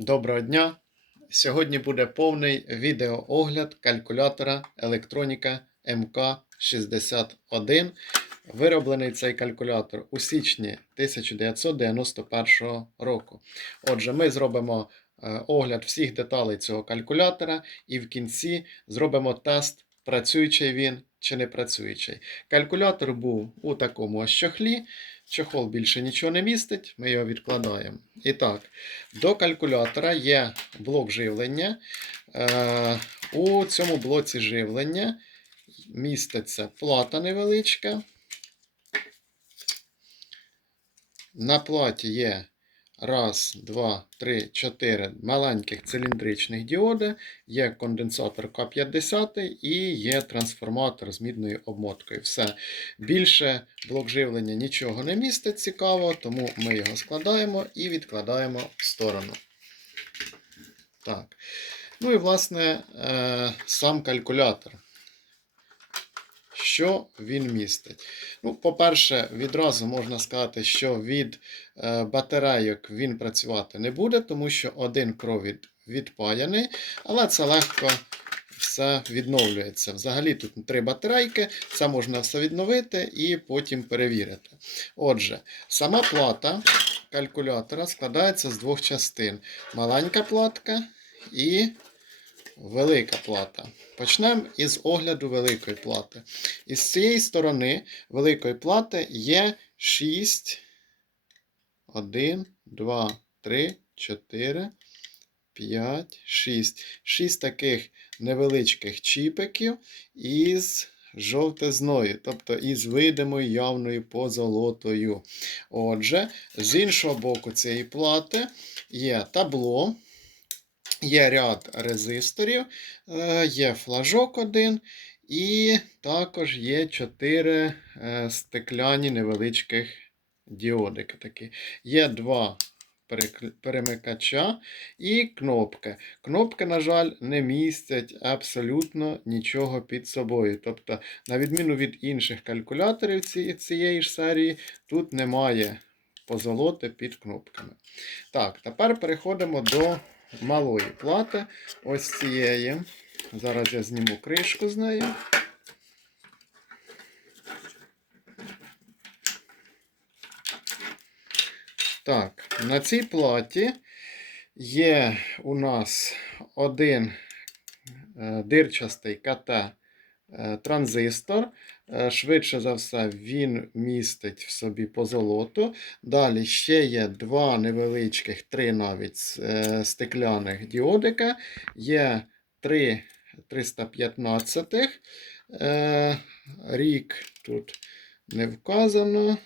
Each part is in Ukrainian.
Доброго дня! Сьогодні буде повний відеоогляд калькулятора електроніка МК61. Вироблений цей калькулятор у січні 1991 року. Отже, ми зробимо е, огляд всіх деталей цього калькулятора і в кінці зробимо тест, працюючий він чи не працюючий. Калькулятор був у такому ось чохлі. Чохол більше нічого не містить, ми його відкладаємо. І так, до калькулятора є блок живлення. Е, у цьому блоці живлення міститься плата невеличка. На платі є раз, два, три, чотири маленьких циліндричних діоди, є конденсатор К50 і є трансформатор з мідною обмоткою. Все. Більше блок живлення нічого не містить цікаво, тому ми його складаємо і відкладаємо в сторону. Так. Ну і, власне, е, сам калькулятор. Що він містить? Ну, по-перше, відразу можна сказати, що від е, батарейок він працювати не буде, тому що один провід відпаяний, але це легко все відновлюється. Взагалі тут три батарейки, це можна все відновити і потім перевірити. Отже, сама плата калькулятора складається з двох частин: маленька платка і велика плата. Почнемо із огляду великої плати. Із цієї сторони великої плати є 6, 1, 2, 3, 4, 5, 6. 6 таких невеличких чіпиків із жовтизною, тобто із видимою явною позолотою. Отже, з іншого боку цієї плати є табло. Є ряд резисторів, е, є флажок один, і також є 4 стекляні невеличких діодики. Такі. Є два перемикача і кнопки. Кнопки, на жаль, не містять абсолютно нічого під собою. Тобто, на відміну від інших калькуляторів цієї ж серії, тут немає позолоти під кнопками. Так, тепер переходимо до малої плати. Ось цієї. Зараз я зніму кришку з нею. Так, на цій платі є у нас один е, дирчастий КТ транзистор. Е, Швидше за все, він містить в собі позолоту. Далі ще є два невеличких, три навіть е, стекляних діодика. Є три 315. Е, Рік тут не вказано.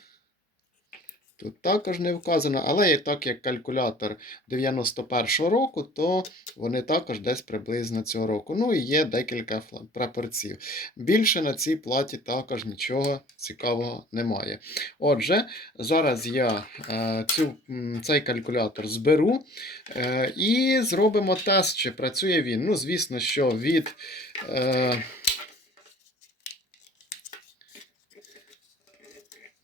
Тут також не вказано, але і так як калькулятор 91-го року, то вони також десь приблизно цього року. Ну і є декілька прапорців. Більше на цій платі також нічого цікавого немає. Отже, зараз я е, цю, цей калькулятор зберу е, і зробимо тест, чи працює він. Ну, звісно, що від.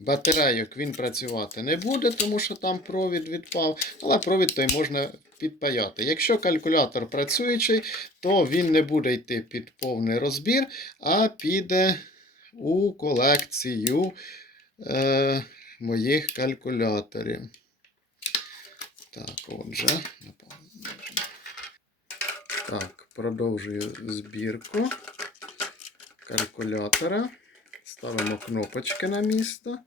Батарейок він працювати не буде, тому що там провід відпав, але провід той можна підпаяти. Якщо калькулятор працюючий, то він не буде йти під повний розбір, а піде у колекцію е, моїх калькуляторів. Так, отже, так, продовжую збірку калькулятора. Ставимо кнопочки на місто.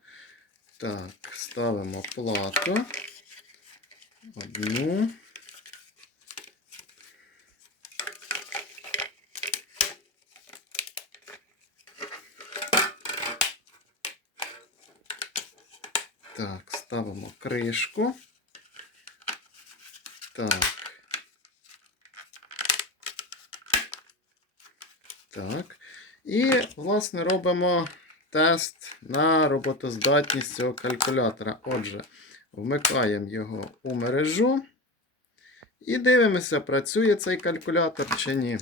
Так, ставимо плату. Одну. Так, ставимо кришку. Так. Так. І, власне, робимо тест на роботоздатність цього калькулятора. Отже, вмикаємо його у мережу і дивимося, працює цей калькулятор чи ні.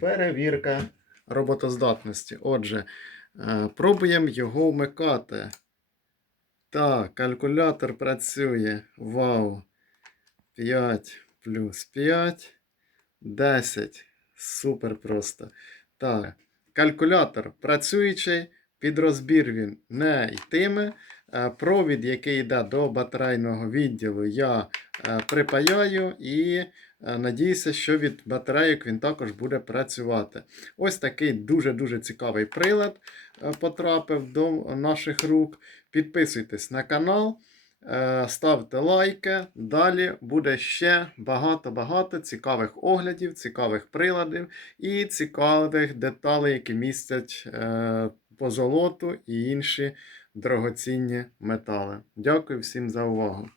Перевірка роботоздатності. Отже, е, пробуємо його вмикати. Так, калькулятор працює. Вау! 5 плюс 5, 10. Супер просто. Так, калькулятор працюючий, під розбір він не йтиме. Е, Провід, який йде до батарейного відділу, я е, припаяю і е, надіюся, що від батарейок він також буде працювати. Ось такий дуже-дуже цікавий прилад потрапив до наших рук. Підписуйтесь на канал, ставте лайки. Далі буде ще багато-багато цікавих оглядів, цікавих приладів і цікавих деталей, які містять по позолоту і інші дорогоцінні метали. Дякую всім за увагу.